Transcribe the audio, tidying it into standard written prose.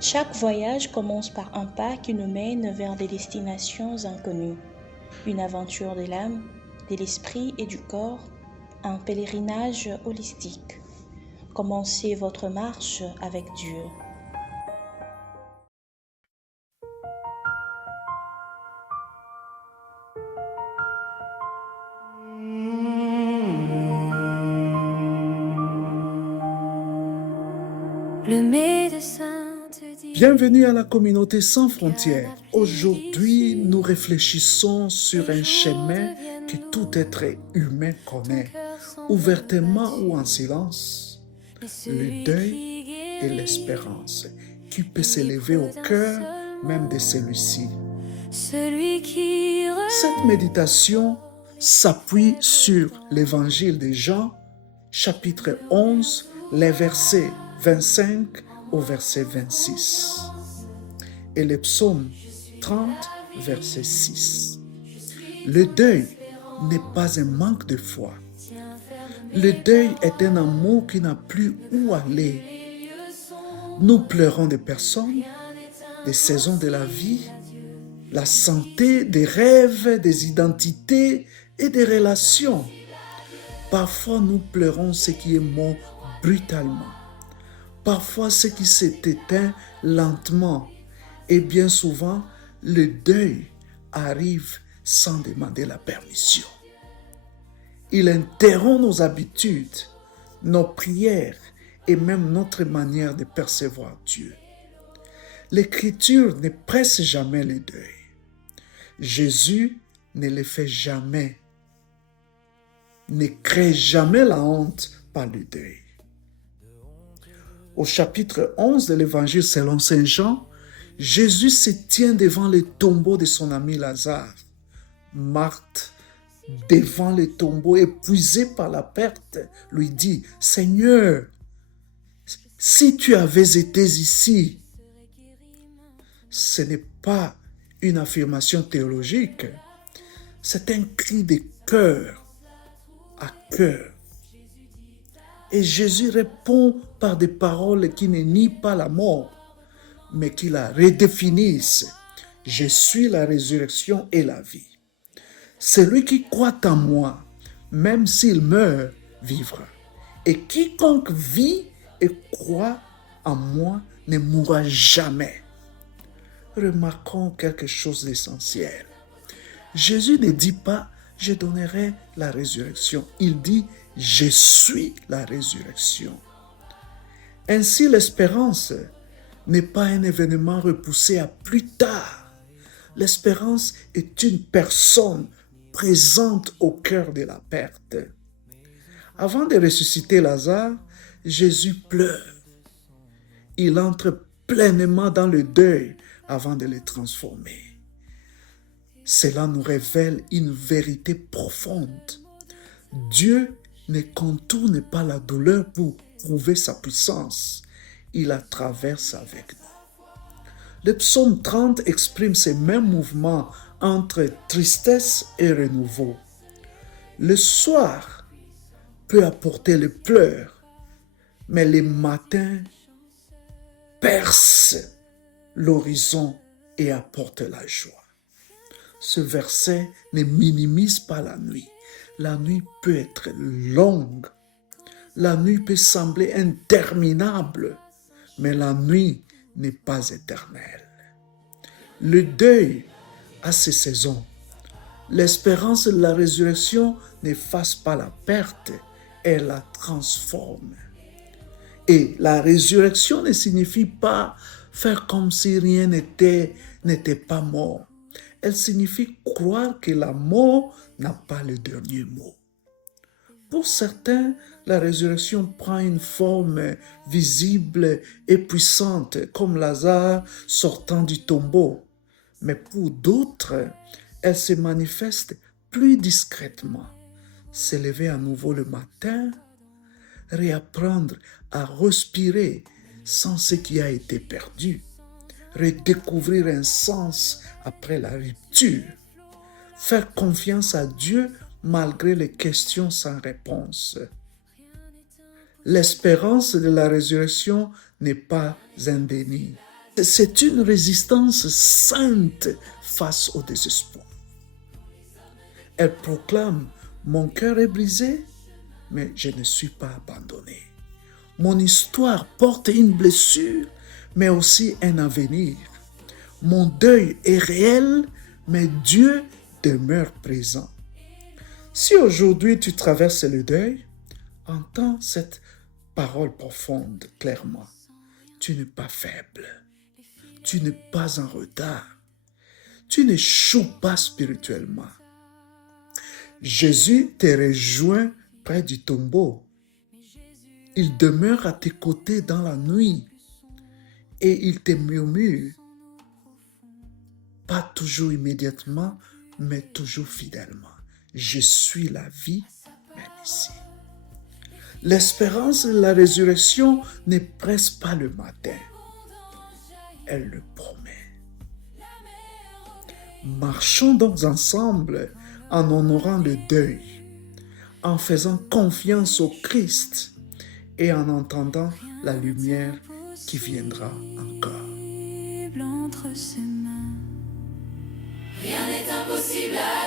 Chaque voyage commence par un pas qui nous mène vers des destinations inconnues. Une aventure de l'âme, de l'esprit et du corps, un pèlerinage holistique. Commencez votre marche avec Dieu. Le médecin te dit... Bienvenue à la communauté sans frontières. Aujourd'hui, nous réfléchissons sur un chemin que tout être humain connaît, ouvertement ou en silence. Le deuil et l'espérance qui peut s'élever au cœur même de celui-ci. Cette méditation s'appuie sur l'évangile de Jean, chapitre 11, les versets 25 au verset 26. Et le psaume 30, verset 6. Le deuil n'est pas un manque de foi. Le deuil est un amour qui n'a plus où aller. Nous pleurons des personnes, des saisons de la vie, la santé, des rêves, des identités et des relations. Parfois, nous pleurons ce qui est mort brutalement. Parfois, ce qui s'est éteint lentement. Et bien souvent, le deuil arrive sans demander la permission. Il interrompt nos habitudes, nos prières et même notre manière de percevoir Dieu. L'Écriture ne presse jamais le deuil. Jésus ne le fait jamais, ne crée jamais la honte par le deuil. Au chapitre 11 de l'Évangile selon Saint Jean, Jésus se tient devant le tombeau de son ami Lazare. Marthe, devant le tombeau, épuisée par la perte, lui dit « Seigneur, si tu avais été ici », ce n'est pas une affirmation théologique, c'est un cri de cœur à cœur. Et Jésus répond par des paroles qui ne nient pas la mort, mais qui la redéfinissent. « Je suis la résurrection et la vie. Celui qui croit en moi, même s'il meurt, vivra. Et quiconque vit et croit en moi ne mourra jamais. » Remarquons quelque chose d'essentiel. Jésus ne dit pas « je donnerai la résurrection ». Il dit « je suis la résurrection ». Ainsi, l'espérance n'est pas un événement repoussé à plus tard. L'espérance est une personne présente au cœur de la perte. Avant de ressusciter Lazare, Jésus pleure. Il entre pleinement dans le deuil avant de le transformer. Cela nous révèle une vérité profonde. Dieu ne contourne pas la douleur pour prouver sa puissance. Il la traverse avec nous. Le psaume 30 exprime ces mêmes mouvements entre tristesse et renouveau. Le soir peut apporter le pleurs, mais le matin perce l'horizon et apporte la joie. Ce verset ne minimise pas la nuit. La nuit peut être longue. La nuit peut sembler interminable, mais la nuit n'est pas éternelle. Le deuil a ses saisons. L'espérance de la résurrection n'efface pas la perte, elle la transforme. Et la résurrection ne signifie pas faire comme si rien n'était pas mort. Elle signifie croire que la mort n'a pas le dernier mot. Pour certains, la résurrection prend une forme visible et puissante, comme Lazare sortant du tombeau. Mais pour d'autres, elle se manifeste plus discrètement. S'élever à nouveau le matin, réapprendre à respirer sans ce qui a été perdu, redécouvrir un sens après la rupture, faire confiance à Dieu malgré les questions sans réponse. L'espérance de la résurrection n'est pas un déni. C'est une résistance sainte face au désespoir. Elle proclame, mon cœur est brisé, mais je ne suis pas abandonné. Mon histoire porte une blessure, mais aussi un avenir. Mon deuil est réel, mais Dieu demeure présent. Si aujourd'hui tu traverses le deuil, entends cette parole profonde clairement. Tu n'es pas faible. Tu n'es pas en retard. Tu n'échoues pas spirituellement. Jésus te rejoint près du tombeau. Il demeure à tes côtés dans la nuit et il te murmure, pas toujours immédiatement, mais toujours fidèlement. Je suis la vie, même ici. L'espérance de la résurrection ne presse pas le matin. Elle le promet. Marchons donc ensemble en honorant le deuil, en faisant confiance au Christ et en entendant la lumière qui viendra encore. Entre ses mains. Rien n'est impossible à